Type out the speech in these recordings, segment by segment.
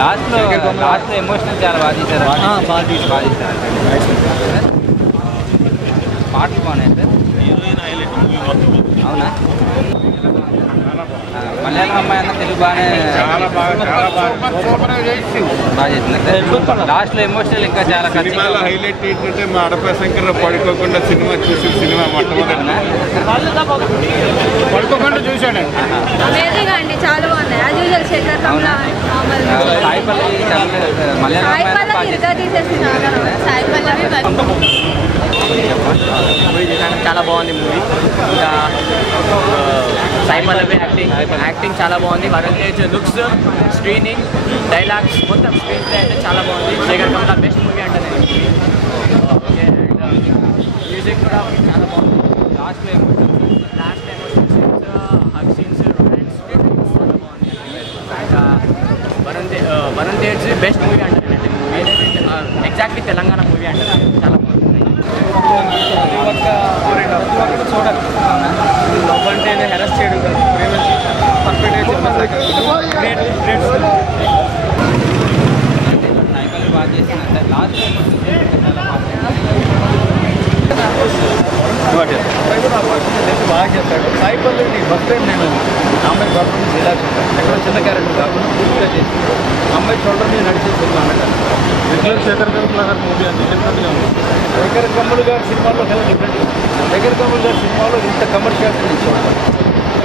లాస్ట్లో ఎమోషనల్ చాలా బాగా తీశారు. పాటలు బాగున్నాయి సార్. అవునా? మలయాళం అమ్మాయి అన్న తెలుగు బాగా చేసింది. లాస్ట్లో ఎమోషనల్ ఇంకా చాలా సినిమాలో హైలైట్ ఏంటంటే మా అడప శంకర్ పడుకోకుండా సినిమా చూసి సినిమా మొట్టమొదటి పడుకోకుండా చూశాడు. అండి చాలా బాగున్నాయి. యాజ్ యూజువల్ శేఖర్ కమలా సాయి పల్లవి చాలా బాగుంది మూవీ. ఇంకా సాయి పల్లవి యాక్టింగ్ చాలా బాగుంది. Varun Tej looks, screening, dialogues మొత్తం స్క్రీన్ ప్లే అయితే చాలా బాగుంది. శేఖర్ కమలా బెస్ట్ మూవీ అంటే ఓకే. అండ్ మ్యూజిక్ కూడా చాలా బాగుంది. లాస్ట్ హగ్ సీన్స్, రొమాన్స్ చాలా బాగుంది. ఇంకా వరుణ్ తేజ్ బెస్ట్ మూవీ అంటారు. మూవీ ఎగ్జాక్ట్లీ తెలంగాణ మూవీ అంటారు. చాలా బాగుంది. చూడాలి. లవ్ అంటే హెరస్ చేయడం కాదు, ప్రేమించి పర్ఫెక్ట్గా బాగా చేసిందంటే లాస్ట్ బాగా చేస్తాడు. సాయి పల్లవి ఫస్ట్ టైం నేను అమ్మాయి పర్ఫార్మెన్స్ ఇలా చూస్తాను. ఎక్కడో చిన్న క్యారెక్టర్ కాకుండా పూర్తిగా చేసి అమ్మాయి షోల్డర్ మీద నడిచే సినిమా అన్నట్టు. రెగ్యులర్ శేఖర్ కమల గారి మూవీ అన్ని డిఫరెంట్గా ఉంది. శేఖర్ కమల గారి సినిమాలో చాలా డిఫరెంట్. శేఖర్ కమల గారి సినిమాలో ఇంత కమర్షియాలిటీ నేను చూడాలి.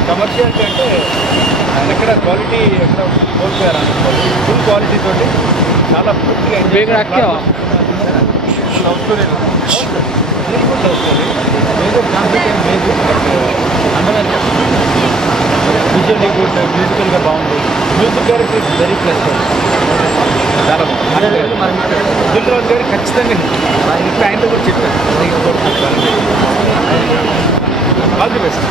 కమర్షియాలిటీ అంటే ఆయన ఎక్కడ క్వాలిటీ ఎక్కడ కోల్పోయారు అనుకోవాలి. ఫుల్ క్వాలిటీ తోటి చాలా పూర్తిగా లవ్ స్టోరీ లవ్ స్టోరీ ఏదో కాన్ఫిడెంట్ లేదు. అందరూ విజువల్లీ గుడ్, మ్యూజికల్గా బాగుంది. Music director is very plus. చాలా బాగుంది. దిల్ రాజు గారు ఖచ్చితంగా ఇంకా ఆయనతో కూడా చెప్పారు. All the best.